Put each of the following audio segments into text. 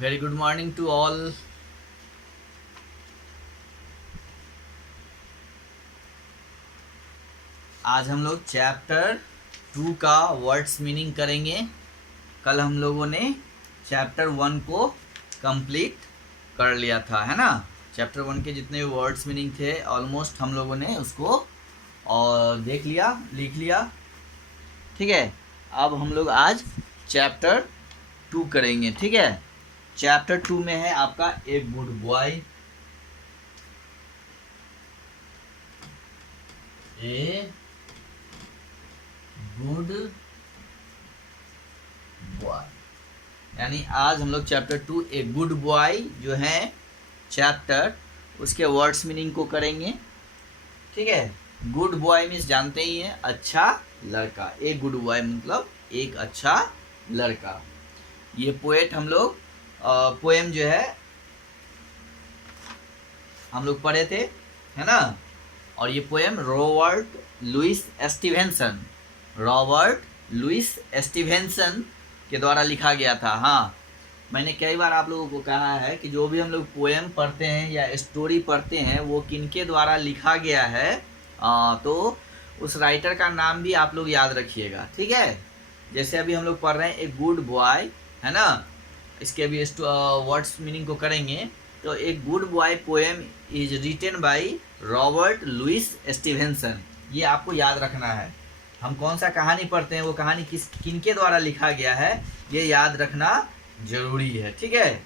Very good morning to all. आज हम लोग चैप्टर 2 का वर्ड्स मीनिंग करेंगे। कल हम लोगों ने चैप्टर 1 को कंप्लीट कर लिया था, है ना। चैप्टर 1 के जितने भी वर्ड्स मीनिंग थे ऑलमोस्ट हम लोगों ने उसको और देख लिया, लिख लिया। ठीक है, अब हम लोग आज चैप्टर 2 करेंगे। ठीक है, चैप्टर 2 में है आपका ए गुड बॉय, ए गुड बॉय। यानी आज हम लोग चैप्टर 2 ए गुड बॉय जो है चैप्टर, उसके वर्ड्स मीनिंग को करेंगे। ठीक है, गुड बॉय मीन्स जानते ही हैं, अच्छा लड़का। ए गुड बॉय मतलब एक अच्छा लड़का। ये पोएट हम लोग पोएम जो है हम लोग पढ़े थे, है ना। और ये पोएम रॉबर्ट लुइस स्टीवेंसन के द्वारा लिखा गया था। हाँ, मैंने कई बार आप लोगों को कहा है कि जो भी हम लोग पोएम पढ़ते हैं या स्टोरी पढ़ते हैं वो किनके द्वारा लिखा गया है, तो उस राइटर का नाम भी आप लोग याद रखिएगा। ठीक है, जैसे अभी हम लोग पढ़ रहे हैं ए गुड बॉय, है ना। इसके अभी वर्ड्स मीनिंग को करेंगे। तो a good boy poem is written by Robert Louis Stevenson. ये आपको याद रखना है। हम कौन सा कहानी पढ़ते हैं, वो कहानी किनके द्वारा लिखा गया है, ये याद रखना जरूरी है। ठीक है,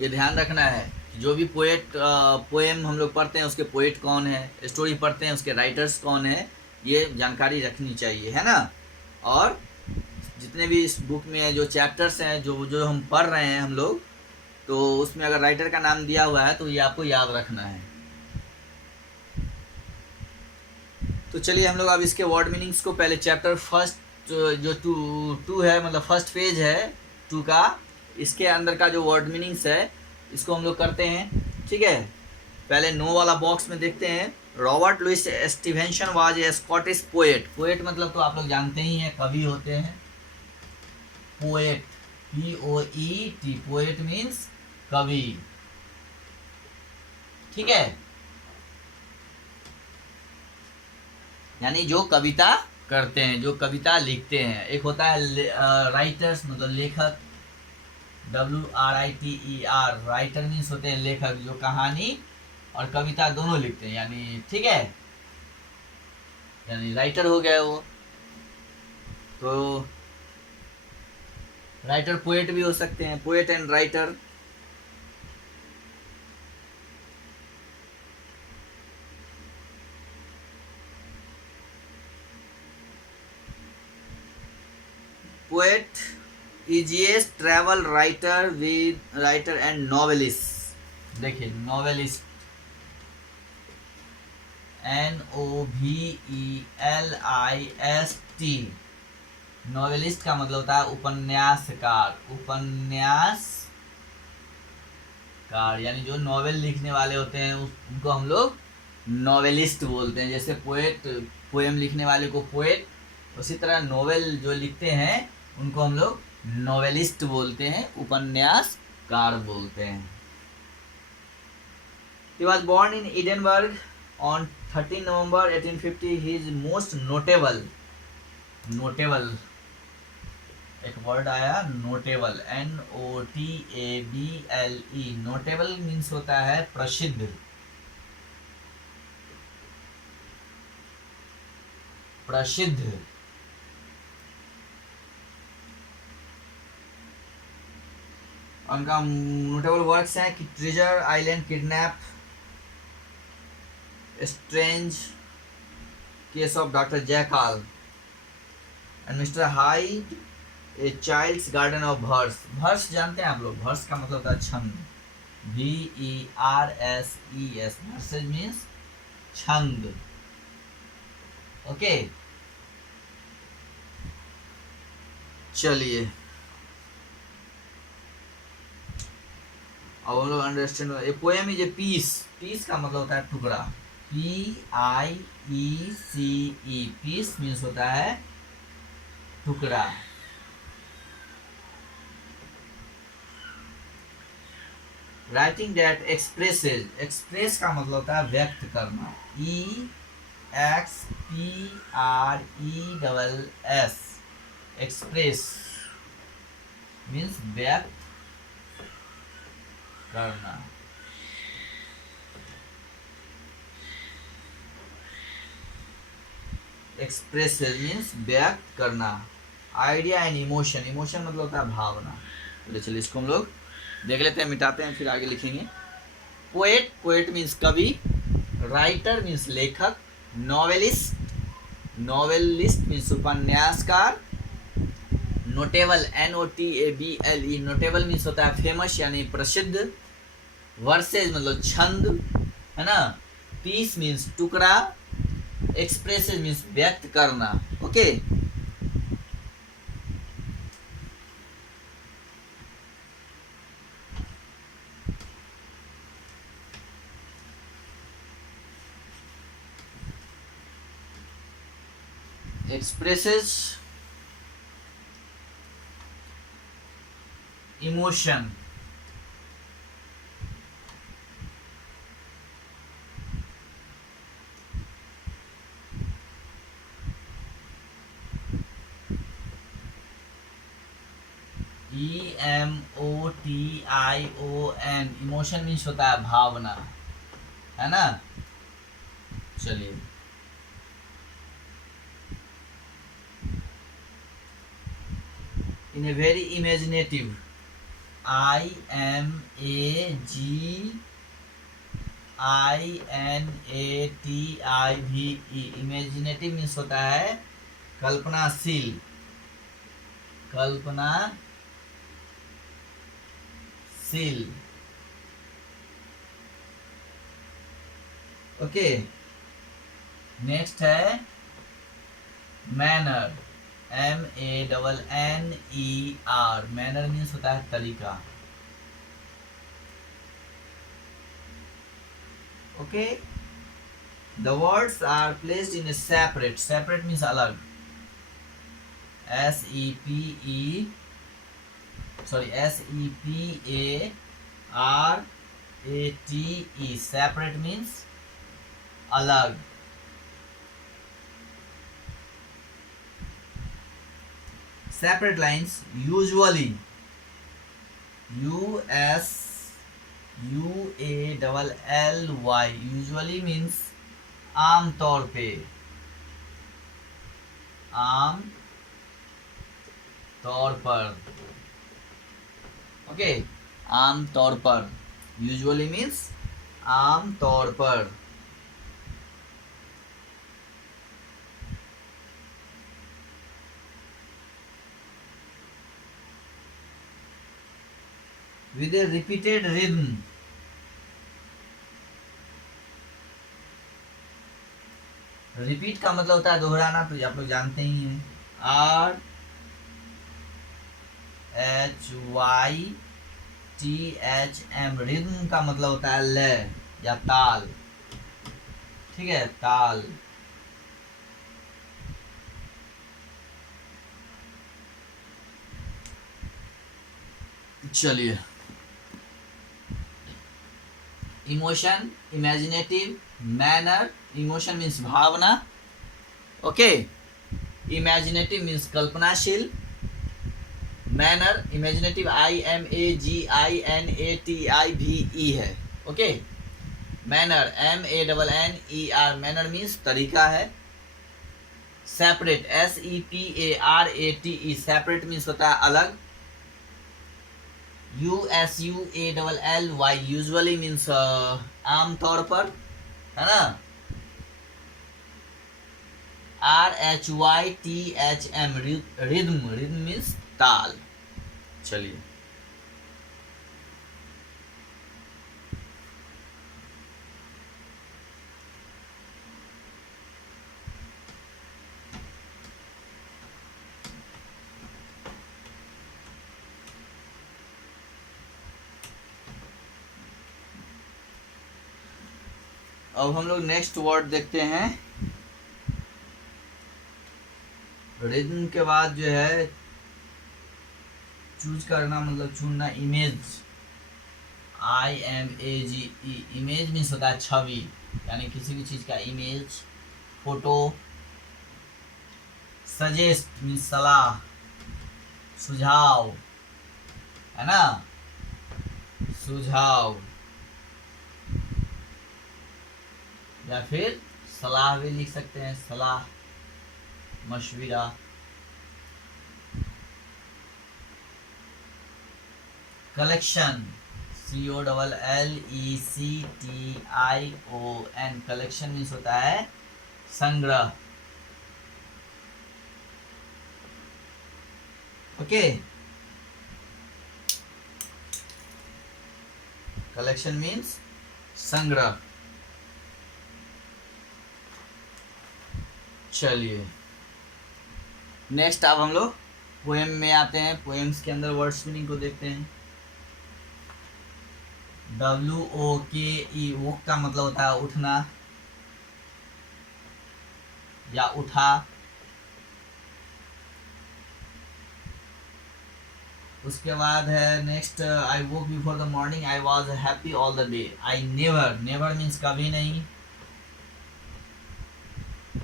ये ध्यान रखना है। जो भी पोएम हम लोग पढ़ते हैं उसके पोएट कौन है, स्टोरी पढ़ते हैं उसके राइटर्स कौन है, ये जानकारी रखनी चाहिए, है ना। और जितने भी इस बुक में जो चैप्टर्स हैं जो जो हम पढ़ रहे हैं हम लोग, तो उसमें अगर राइटर का नाम दिया हुआ है तो ये आपको याद रखना है। तो चलिए हम लोग अब इसके वर्ड मीनिंग्स को, पहले चैप्टर फर्स्ट जो टू है, मतलब फर्स्ट पेज है 2 का, इसके अंदर का जो वर्ड मीनिंग्स है इसको हम लोग करते हैं। ठीक है, पहले नो वाला बॉक्स में देखते हैं। Robert Louis Stevenson was a Scottish poet. Poet मतलब तो आप लोग जानते ही हैं, कवि होते हैं। पोएट, POET, पोएट मीन्स कवि। ठीक है, यानी जो कविता करते हैं, जो कविता लिखते हैं। एक होता है राइटर्स मतलब लेखक, WRITER, राइटर मीन्स होते हैं लेखक, जो कहानी और कविता दोनों लिखते हैं, यानी ठीक है, यानी राइटर हो गए वो। तो राइटर पोएट भी हो सकते हैं, poet and writer. Poet is a travel writer and novelist. देखिए नॉवेलिस्ट, NOVELIST। नॉवेलिस्ट का मतलब होता है उपन्यासकार। उपन्यासकार यानी जो नॉवेल लिखने वाले होते हैं उनको हम लोग नॉवेलिस्ट बोलते हैं। जैसे पोएम लिखने वाले को पोएट, उसी तरह नॉवेल जो लिखते हैं उनको हम लोग नॉवेलिस्ट बोलते हैं, उपन्यासकार बोलते हैं। He was born in Edinburgh on 13 November 1850. He is most notable, एक वर्ड आया नोटेबल, NOTABLE। नोटेबल मीन्स होता है प्रसिद्ध, उनका नोटेबल वर्क्स हैं कि Treasure Island, kidnap, strange case of doctor Jekyll and mister Hyde, a child's garden of verse. Verse जानते हैं आप लोग, वर्स का मतलब होता है छंद, VERSES। वर्सेज मीन्स छंद। ओके, चलिए अब हम लोग understand. A poem is a piece. Piece का मतलब होता है टुकड़ा, PIECE। पीस मीन्स होता है टुकड़ा। राइटिंग दैट एक्सप्रेसेज, एक्सप्रेस का मतलब होता है व्यक्त करना, EXPRESS, एक्सप्रेस मीन्स व्यक्त करना। एक्सप्रेसेज मीन्स व्यक्त करना। आइडिया एंड इमोशन, इमोशन मतलब होता है भावना। चलिए इसको हम लोग देख लेते हैं, मिटाते हैं, फिर आगे लिखेंगे। पोएट, पोएट मीन्स कवि। राइटर मीन्स लेखक। नॉवेलिस्ट, नॉवेलिस्ट मीन्स उपन्यासकार। नोटेबल, NOTABLE, नोटेबल मीन्स होता है फेमस यानी प्रसिद्ध। वर्सेज मतलब छंद, है ना। पीस मीन्स टुकड़ा। एक्सप्रेसेस मीन्स व्यक्त करना। Okay, expresses emotion. EMOTION, emotion means होता है भावना, है ना। चलिए, in a very imaginative, IMAGINATIVE, imaginative means होता है कल्पनाशील, कल्पनाशील। ओके, नेक्स्ट है मैनर, MANNER, मैनर मीन्स होता है तरीका। Okay, the words are placed in a separate, separate means अलग, SEPARATE, सेपरेट मीन्स अलग। Separate lines usually, USUALLY, usually means आम तौर पे, आम तौर पर। ओके, आम तौर पर, usually means आम तौर पर। with a repeated rhythm, repeat का मतलब होता है दोहराना, तो आप लोग जानते ही हैं। RHYTHM, रिदम का मतलब होता है लय या ताल, ठीक है, ताल। चलिए, emotion, imaginative, manner, emotion means भावना। ओके, इमेजिनेटिव मीन्स कल्पनाशील। मैनर, इमेजिनेटिव IMAGINATIVE है। Okay, manner MANNER, manner means तरीका है। सेपरेट, SEPARATE, सेपरेट मीन्स होता है अलग। USUALLY, यूजुअली मीन्स आम तौर पर, है ना। RHYTHM, रिदम, रिदम मीन्स ताल। चलिए, अब हम लोग नेक्स्ट वर्ड देखते हैं। रिदम के बाद जो है चूज करना मतलब चुनना, इमेज, IMAGE, इमेज मीन्स होता है छवि, यानी किसी भी चीज का इमेज, फोटो। सजेस्ट मीन्स सलाह, सुझाव, है ना, सुझाव, या फिर सलाह भी लिख सकते हैं, सलाह, मशविरा। कलेक्शन, COLLECTION, कलेक्शन मीन्स होता है संग्रह। ओके, कलेक्शन मीन्स संग्रह। चलिए नेक्स्ट अब हम लोग पोएम में आते हैं। पोएम्स के अंदर वर्ड्स मीनिंग को देखते हैं। WOKE, वोक का मतलब होता है उठना या उठा। उसके बाद है next, I woke before the morning, I was happy all the day. I never, never means कभी नहीं,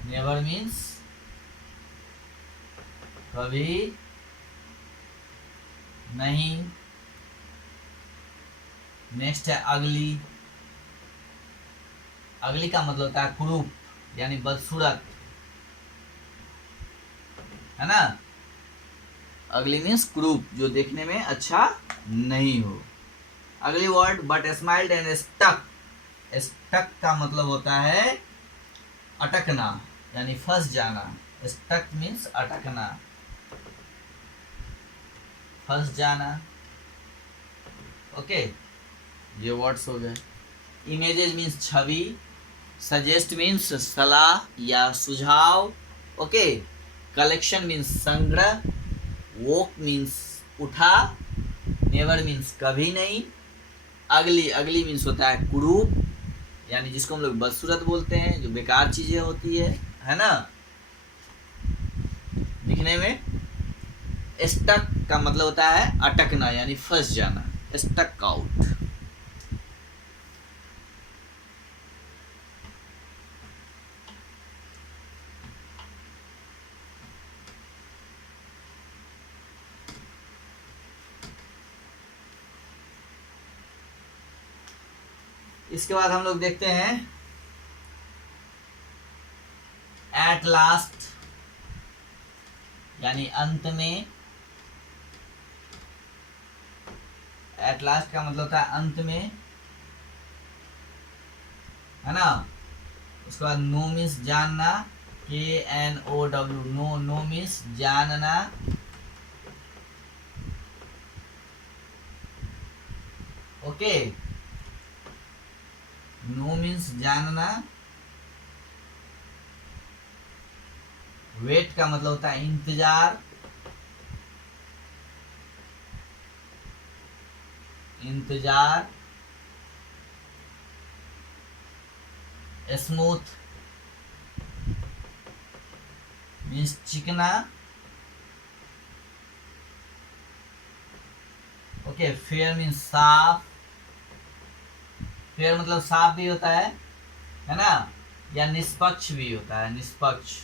नेवर मीन्स कभी नहीं। नेक्स्ट है अगली, अगली का मतलब होता है कुरूप, यानी बदसूरत, है ना। अगली मीन्स कुरूप, जो देखने में अच्छा नहीं हो। अगली word but smiled and stuck, stuck का मतलब होता है अटकना, यानी फंस जाना। स्टक मीन्स अटकना, फंस जाना। ओके, ये वर्ड्स हो गए। इमेजेस मीन्स छवि, सजेस्ट मीन्स सलाह या सुझाव। ओके, कलेक्शन मीन्स संग्रह, वॉक मीन्स उठा, नेवर मीन्स कभी नहीं, अगली, अगली मीन्स होता है कुरूप, यानी जिसको हम लोग बदसूरत बोलते हैं, जो बेकार चीजें होती है ना दिखने में। स्टक का मतलब होता है अटकना, यानी फंस जाना, स्टक आउट। इसके बाद हम लोग देखते हैं एट लास्ट, यानी अंत में। एट लास्ट का मतलब होता है अंत में, है ना। उसके बाद नो मीन्स जानना, KNOW, नो, नो मीन्स जानना। ओके, नो मीन्स जानना। वेट का मतलब होता है इंतजार, इंतजार। स्मूथ मीन्स चिकना। ओके, फेयर मीन्स साफ, फेयर मतलब साफ भी होता है ना, या निष्पक्ष भी होता है, निष्पक्ष।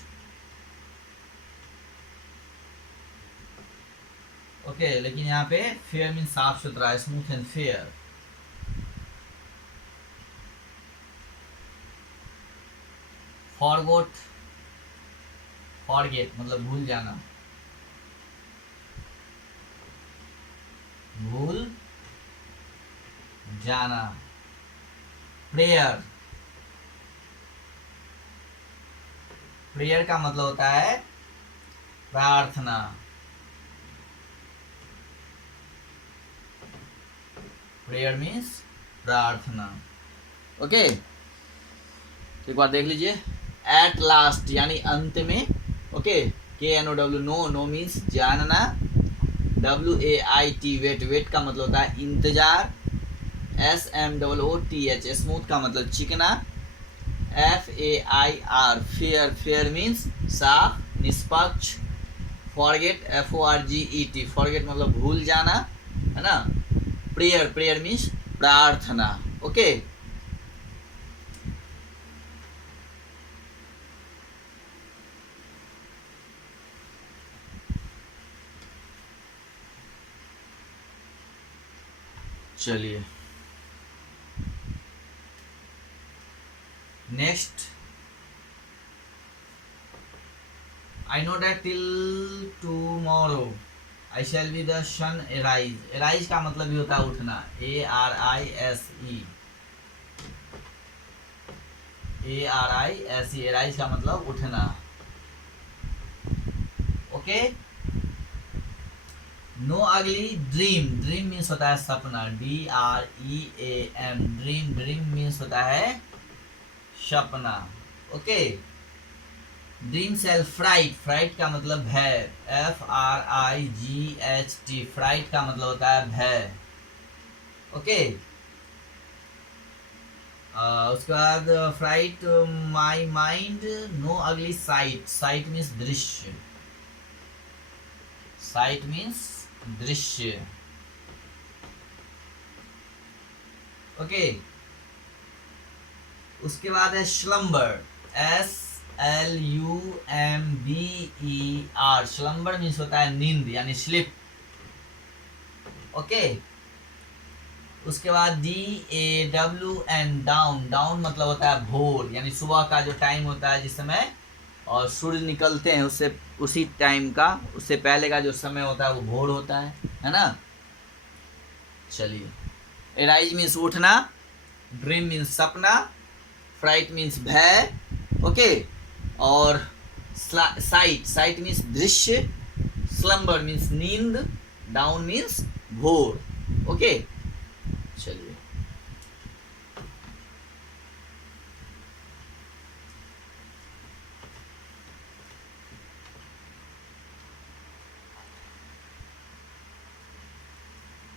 ओके, लेकिन यहाँ पे फेयर मीन्स साफ सुथरा, smooth and fair. Forgot, forget मतलब भूल जाना, भूल जाना। प्रेयर, प्रेयर का मतलब होता है प्रार्थना। प्रेयर मीन्स प्रार्थना। ओके, एक बार देख लीजिए। एट लास्ट यानी अंत में। Okay, KNOW, know, know means जानना। WAIT, वेट, वेट का मतलब होता है इंतजार। SMOOTH, स्मूथ का मतलब चिकना। FAIR, फेयर, फेयर मीन्स साफ, निष्पक्ष। फॉरगेट, FORGET, फॉरगेट मतलब भूल जाना, है ना। प्रेयर, प्रेयर मीन्स प्रार्थना। ओके, चलिए next. I know that till tomorrow I shall be the sun arise। arise का मतलब भी होता है उठना, ARISE, ARISE, arise का मतलब उठना। ओके, नो अगली ड्रीम, ड्रीम मीन्स होता है सपना, DREAM, ड्रीम, ड्रीम मीन्स होता है सपना। Okay, dream shall fright, fright का मतलब भय, FRIGHT, फ्राइट का मतलब होता है भय। ओके, उसके बाद फ्राइट माई माइंड, नो अगली साइट, साइट मीन्स दृश्य, साइट मीन्स दृश्य। ओके, उसके बाद है स्लम्बर, SLUMBER, स्लम्बर मीन्स होता है नींद यानी स्लिप। ओके, उसके बाद DAWN, डाउन, डाउन मतलब होता है भोर यानी सुबह का जो टाइम होता है जिस समय और सूर्य निकलते हैं उससे उसी टाइम का, उससे पहले का जो समय होता है वो भोर होता है ना। चलिए, एराइज मीन्स उठना, ड्रीम मीन्स सपना, फ्राइट मीन्स भय। ओके, और साइट, साइट मीन्स दृश्य, स्लम्बर मीन्स नींद, डाउन मीन्स भोर। ओके, चलिए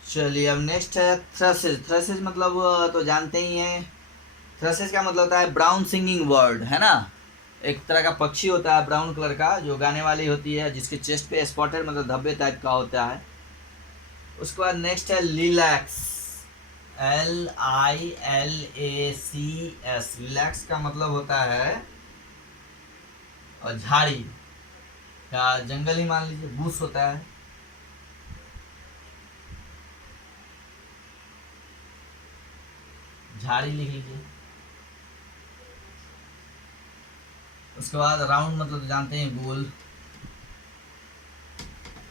चलिए अब नेक्स्ट है थ्रसेज। थ्रसेज मतलब तो जानते ही हैं, थ्रसेज का मतलब होता है ब्राउन सिंगिंग बर्ड, है ना। एक तरह का पक्षी होता है ब्राउन कलर का जो गाने वाली होती है, जिसके चेस्ट पे स्पॉटेड मतलब धब्बे टाइप का होता है। उसके बाद नेक्स्ट है लिलैक्स, LILACS, लिलैक्स का मतलब होता है और झाड़ी का, जंगल ही मान लीजिए, बूस होता है। झाड़ी लिख लीजिए। उसके बाद राउंड मतलब तो जानते हैं गोल।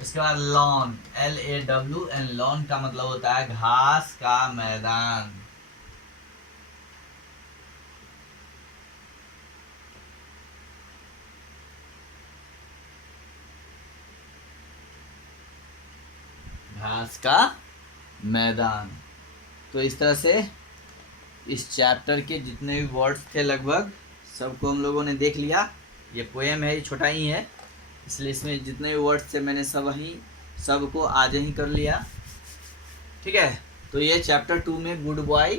इसके बाद लॉन, LAWN, लॉन का मतलब होता है घास का मैदान। घास का मैदान। तो इस तरह से इस चैप्टर के जितने भी वर्ड्स थे लगभग सबको हम लोगों ने देख लिया। ये पोएम है, ये छोटा ही है, इसलिए इसमें जितने भी वर्ड्स थे मैंने सबको आज ही कर लिया। ठीक है, तो ये चैप्टर 2 में गुड बॉय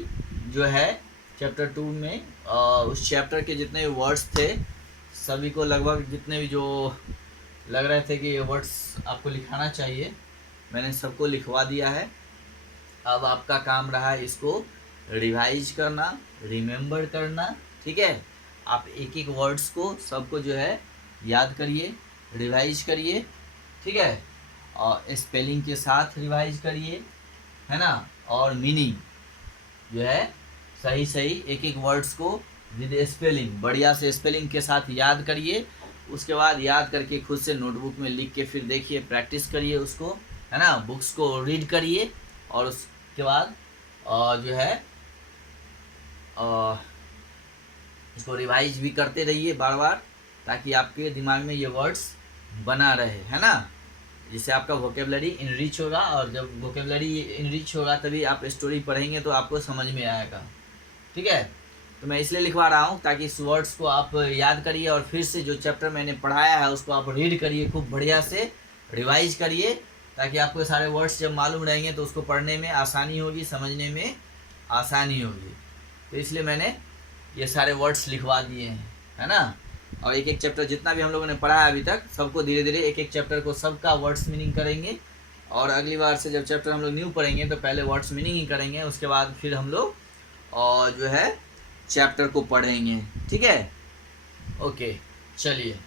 जो है, चैप्टर 2 में उस चैप्टर के जितने भी वर्ड्स थे सभी को लगभग, जितने भी जो लग रहे थे कि ये वर्ड्स आपको लिखाना चाहिए, मैंने सबको लिखवा दिया है। अब आपका काम रहा है इसको रिवाइज करना, रिमेंबर करना। ठीक है, आप एक एक वर्ड्स को सबको जो है याद करिए, रिवाइज करिए। ठीक है, और स्पेलिंग के साथ रिवाइज करिए, है ना, और मीनिंग जो है सही सही एक एक वर्ड्स को विद स्पेलिंग बढ़िया से स्पेलिंग के साथ याद करिए। उसके बाद याद करके खुद से नोटबुक में लिख के फिर देखिए, प्रैक्टिस करिए उसको, है ना, बुक्स को रीड करिए। और उसके बाद जो है इसको रिवाइज भी करते रहिए बार बार, ताकि आपके दिमाग में ये वर्ड्स बना रहे, है ना, जिससे आपका वोकेबलरी इनरिच होगा। और जब वोकेबलरी इनरिच होगा तभी आप स्टोरी पढ़ेंगे तो आपको समझ में आएगा। ठीक है, तो मैं इसलिए लिखवा रहा हूँ ताकि इस वर्ड्स को आप याद करिए और फिर से जो चैप्टर मैंने पढ़ाया है उसको आप रीड करिए, खूब बढ़िया से रिवाइज करिए, ताकि आपको सारे वर्ड्स जब मालूम रहेंगे तो उसको पढ़ने में आसानी होगी, समझने में आसानी होगी। तो इसलिए मैंने ये सारे वर्ड्स लिखवा दिए हैं, है ना। और एक एक चैप्टर जितना भी हम लोगों ने पढ़ा है अभी तक, सबको धीरे धीरे एक एक चैप्टर को सबका वर्ड्स मीनिंग करेंगे और अगली बार से जब चैप्टर हम लोग न्यू पढ़ेंगे तो पहले वर्ड्स मीनिंग ही करेंगे, उसके बाद फिर हम लोग और जो है चैप्टर को पढ़ेंगे। ठीक है, ओके, चलिए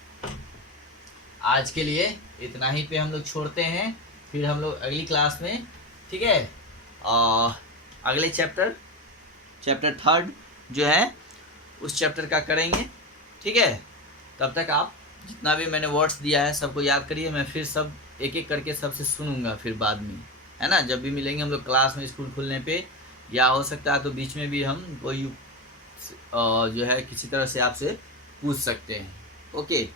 आज के लिए इतना ही पे हम लोग छोड़ते हैं, फिर हम लोग अगली क्लास में, ठीक है, अगले चैप्टर 3 जो है उस चैप्टर का करेंगे। ठीक है, तब तक आप जितना भी मैंने वर्ड्स दिया है सबको याद करिए। मैं फिर सब एक एक करके सबसे सुनूंगा फिर बाद में, है ना, जब भी मिलेंगे हम लोग क्लास में स्कूल खुलने पे, या हो सकता है तो बीच में भी हम कोई जो है किसी तरह से आपसे पूछ सकते हैं। ओके।